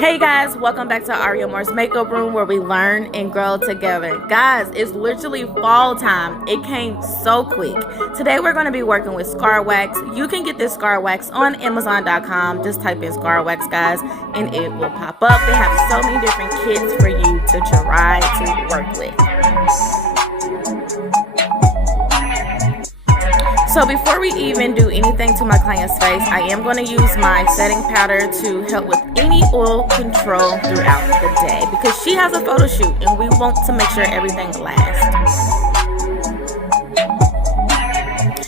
Hey guys, welcome back to Arie makeup room where we learn and grow together. Guys, it's literally fall time. It came so quick. Today we're going to be working with scar wax. You can get this scar wax on Amazon.com. Just type in scar wax, guys, and it will pop up. They have so many different kits for you to try to work with. So before we even do anything to my client's face, I am going to use my setting powder to help with any oil control throughout the day because she has a photo shoot and we want to make sure everything lasts.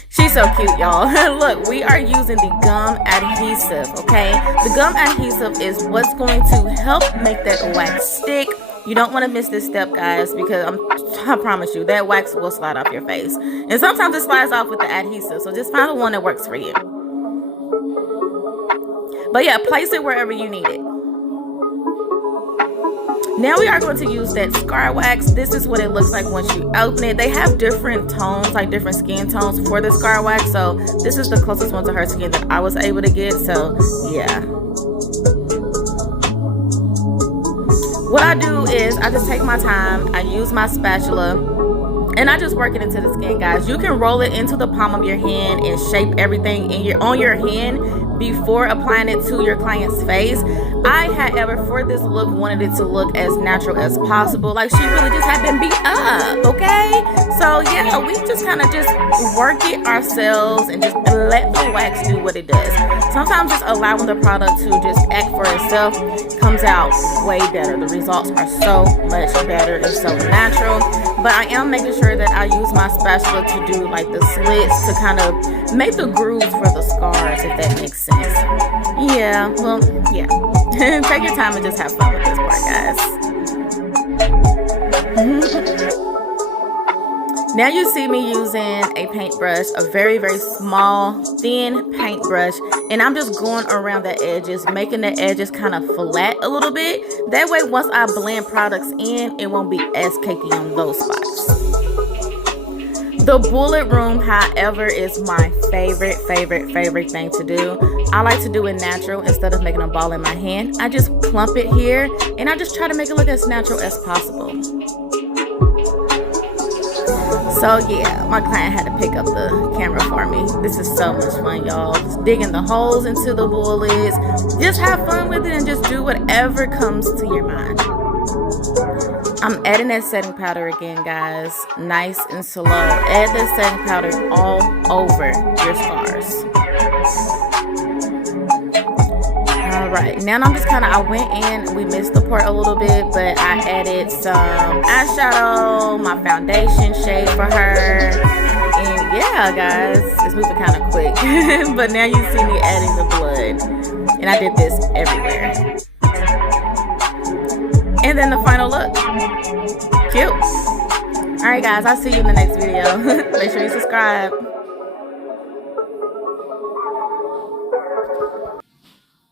She's so cute, y'all. Look, we are using the gum adhesive, okay? The gum adhesive is what's going to help make that wax stick. You don't want to miss this step, guys, because I promise you that wax will slide off your face. And sometimes it slides off with the adhesive, so just find the one that works for you. But yeah, place it wherever you need it. Now we are going to use that scar wax. This is what it looks like once you open it. They have different tones, like different skin tones for the scar wax. So this is the closest one to her skin that I was able to get. So yeah. What I do is I just take my time, I use my spatula, and I just work it into the skin, guys. You can roll it into the palm of your hand and shape everything on your hand before applying it to your client's face. I, however, for this look, wanted it to look as natural as possible. Like she really just had been beat up, okay? So yeah, we just kind of just work it ourselves and just let the wax do what it does. Sometimes just allowing the product to just act for itself comes out way better. The results are so much better and so natural. But I am making sure that I use my spatula to do like the slits to kind of make the grooves for the scars, if that makes sense. Yeah, well, yeah. Take your time and just have fun with this part, guys. Now you see me using a paintbrush, a very, very small, thin paintbrush, and I'm just going around the edges, making the edges kind of flat a little bit. That way, once I blend products in, it won't be as cakey on those spots. The bullet room, however, is my favorite thing to do. I like to do it natural instead of making a ball in my hand. I just clump it here, and I just try to make it look as natural as possible. So yeah, my client had to pick up the camera for me. This is so much fun, y'all. Just digging the holes into the bullets. Just have fun with it and just do whatever comes to your mind. I'm adding that setting powder again, guys. Nice and slow. Add that setting powder all over your scars. Alright, now I'm just I went in, we missed the part a little bit, but I added some eyeshadow, my foundation shade for her, and yeah, guys, it's moving kind of quick, but now you see me adding the blood, and I did this everywhere. And then the final look, cute. Alright guys, I'll see you in the next video. Make sure you subscribe.